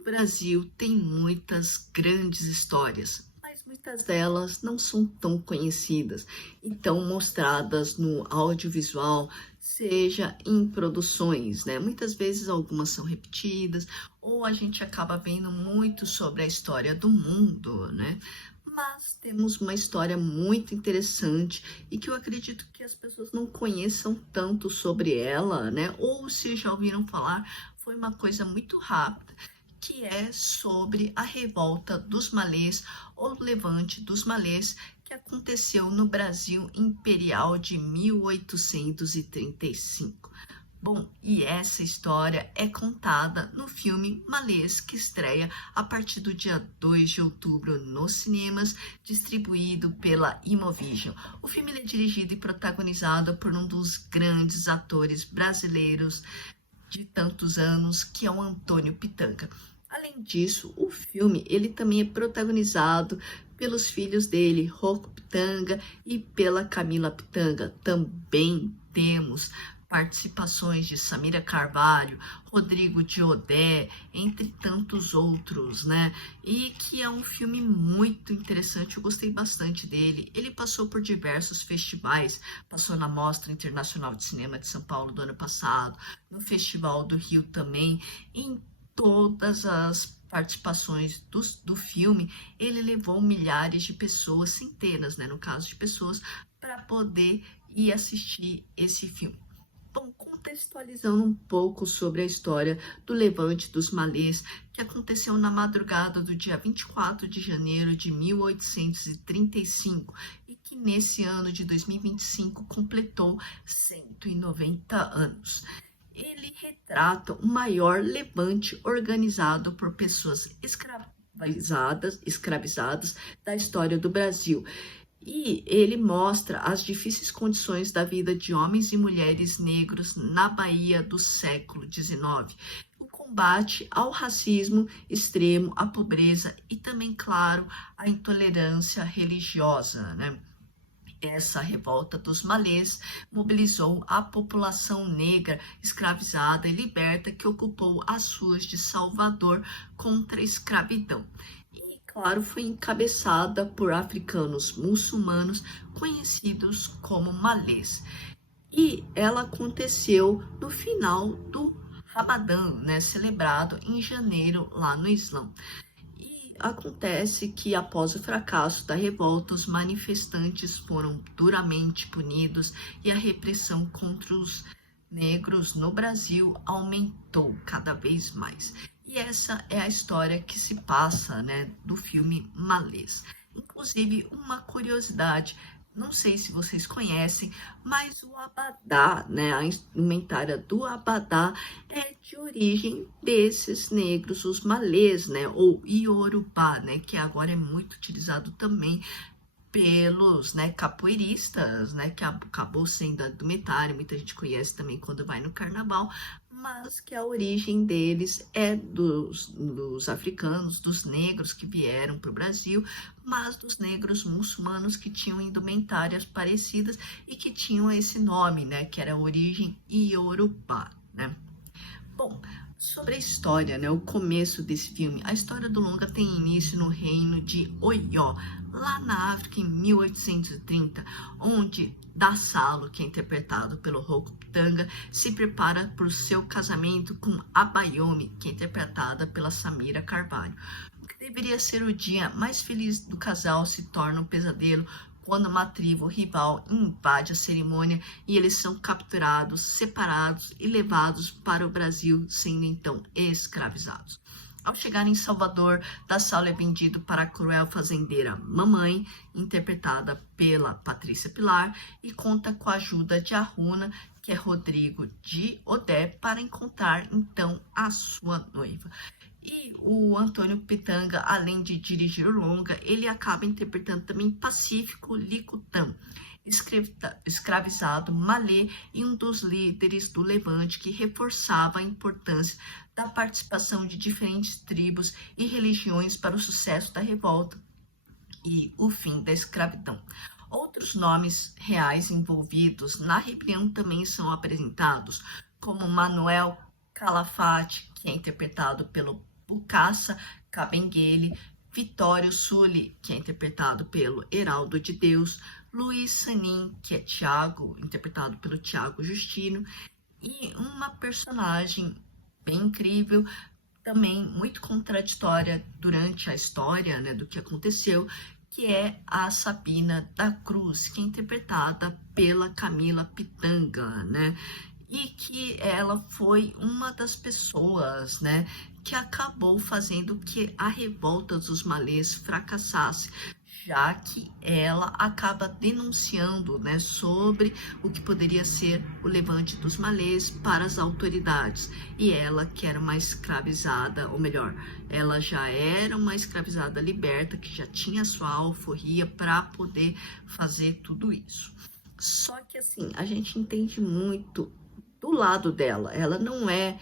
O Brasil tem muitas grandes histórias, mas muitas delas não são tão conhecidas e tão mostradas no audiovisual, seja em produções, né? Muitas vezes algumas são repetidas ou a gente acaba vendo muito sobre a história do mundo, né? Mas temos uma história muito interessante e que eu acredito que as pessoas não conheçam tanto sobre ela, né? Ou se já ouviram falar, foi uma coisa muito rápida, que é sobre a revolta dos malês, ou levante dos malês, que aconteceu no Brasil Imperial de 1835. Bom, e essa história é contada no filme Malês, que estreia a partir do dia 2 de outubro nos cinemas, distribuído pela Imovision. O filme é dirigido e protagonizado por um dos grandes atores brasileiros de tantos anos, que é o Antônio Pitanga. Além disso, o filme ele também é protagonizado pelos filhos dele, Rocco Pitanga, e pela Camila Pitanga. Também temos participações de Samira Carvalho, Rodrigo Diodé, entre tantos outros, né? E que é um filme muito interessante, eu gostei bastante dele. Ele passou por diversos festivais, passou na Mostra Internacional de Cinema de São Paulo do ano passado, no Festival do Rio também, em todas as participações do filme, ele levou milhares de pessoas, centenas, né, no caso de pessoas, para poder ir assistir esse filme. Bom, contextualizando um pouco sobre a história do Levante dos Malês, que aconteceu na madrugada do dia 24 de janeiro de 1835 e que nesse ano de 2025 completou 190 anos. Ele retrata o maior levante organizado por pessoas escravizadas da história do Brasil. E ele mostra as difíceis condições da vida de homens e mulheres negros na Bahia do século XIX. O combate ao racismo extremo, à pobreza e também, claro, à intolerância religiosa, né? Essa revolta dos malês mobilizou a população negra escravizada e liberta que ocupou as ruas de Salvador contra a escravidão. E, claro, foi encabeçada por africanos muçulmanos conhecidos como malês. E ela aconteceu no final do Ramadã, né, celebrado em janeiro lá no Islã. Acontece que, após o fracasso da revolta, os manifestantes foram duramente punidos e a repressão contra os negros no Brasil aumentou cada vez mais. E essa é a história que se passa, né, do filme Malês. Inclusive, uma curiosidade, não sei se vocês conhecem, mas o abadá, né, a indumentária do abadá é de origem desses negros, os malês, né, ou iorubá, né, que agora é muito utilizado também pelos, né, capoeiristas, né, que acabou sendo a indumentária, muita gente conhece também quando vai no carnaval, mas que a origem deles é dos africanos, dos negros que vieram para o Brasil, mas dos negros muçulmanos que tinham indumentárias parecidas e que tinham esse nome, né, que era a origem iorubá, né. Bom, sobre a história, né, o começo desse filme, a história do longa tem início no reino de Oió, lá na África em 1830, onde Dassalo, que é interpretado pelo Rocco Pitanga, se prepara para o seu casamento com Abayomi, que é interpretada pela Samira Carvalho. O que deveria ser o dia mais feliz do casal se torna um pesadelo quando uma tribo rival invade a cerimônia e eles são capturados, separados e levados para o Brasil, sendo então escravizados. Ao chegar em Salvador, Dassalo é vendido para a cruel fazendeira Mamãe, interpretada pela Patrícia Pilar, e conta com a ajuda de Arruna, que é Rodrigo de Odé, para encontrar então a sua noiva. E o Antônio Pitanga, além de dirigir o longa, ele acaba interpretando também Pacífico Licutã, escravizado malê e um dos líderes do Levante, que reforçava a importância da participação de diferentes tribos e religiões para o sucesso da revolta e o fim da escravidão. Outros nomes reais envolvidos na rebelião também são apresentados, como Manuel Calafate, que é interpretado pelo Bokassa Cabenguele, Vitório Sully, que é interpretado pelo Heraldo de Deus, Luiz Sanin, que é Tiago, interpretado pelo Tiago Justino, e uma personagem bem incrível, também muito contraditória durante a história, né, do que aconteceu, que é a Sabina da Cruz, que é interpretada pela Camila Pitanga, né? E que ela foi uma das pessoas, né, que acabou fazendo que a revolta dos malês fracassasse, já que ela acaba denunciando, né, sobre o que poderia ser o levante dos malês para as autoridades. E ela, que era uma escravizada, ou melhor, ela já era uma escravizada liberta, que já tinha sua alforria para poder fazer tudo isso. Só que assim, a gente entende muito do lado dela. Ela não é,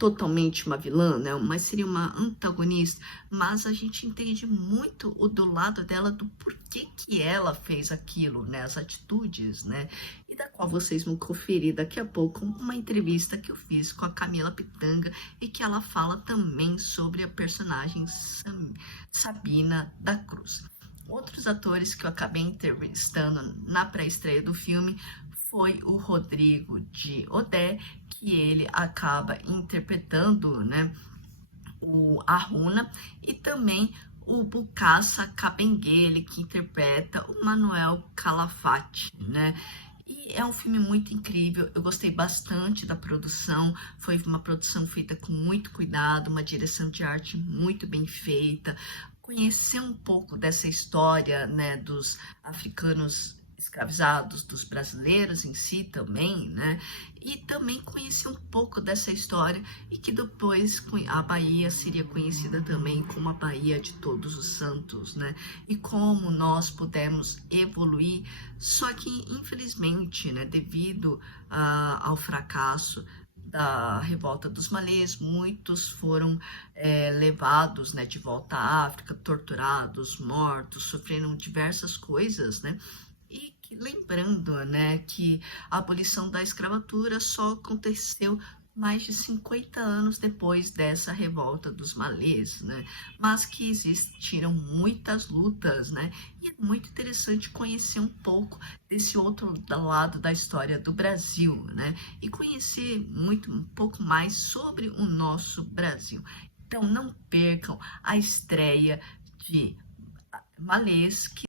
totalmente uma vilã, né? Mas seria uma antagonista. Mas a gente entende muito o do lado dela, do porquê que ela fez aquilo, né? As atitudes, né? E da qual vocês vão conferir daqui a pouco uma entrevista que eu fiz com a Camila Pitanga e que ela fala também sobre a personagem Sabina da Cruz. Outros atores que eu acabei entrevistando na pré-estreia do filme foi o Rodrigo de Odé, que ele acaba interpretando, né, o Arjuna, e também o Bokassa Cabenguele, que interpreta o Manuel Calafate, né? E é um filme muito incrível, eu gostei bastante da produção, foi uma produção feita com muito cuidado, uma direção de arte muito bem feita, conhecer um pouco dessa história, né, dos africanos escravizados, dos brasileiros em si também, né? E também conhecer um pouco dessa história e que depois a Bahia seria conhecida também como a Bahia de Todos os Santos, né? E como nós pudemos evoluir, só que infelizmente, né, devido ao fracasso da revolta dos malês, muitos foram levados, né, de volta à África, torturados, mortos, sofreram diversas coisas, né? E lembrando, né, que a abolição da escravatura só aconteceu mais de 50 anos depois dessa revolta dos malês, né? Mas que existiram muitas lutas, né? E é muito interessante conhecer um pouco desse outro lado da história do Brasil, né? E conhecer um pouco mais sobre o nosso Brasil. Então não percam a estreia de Malês, que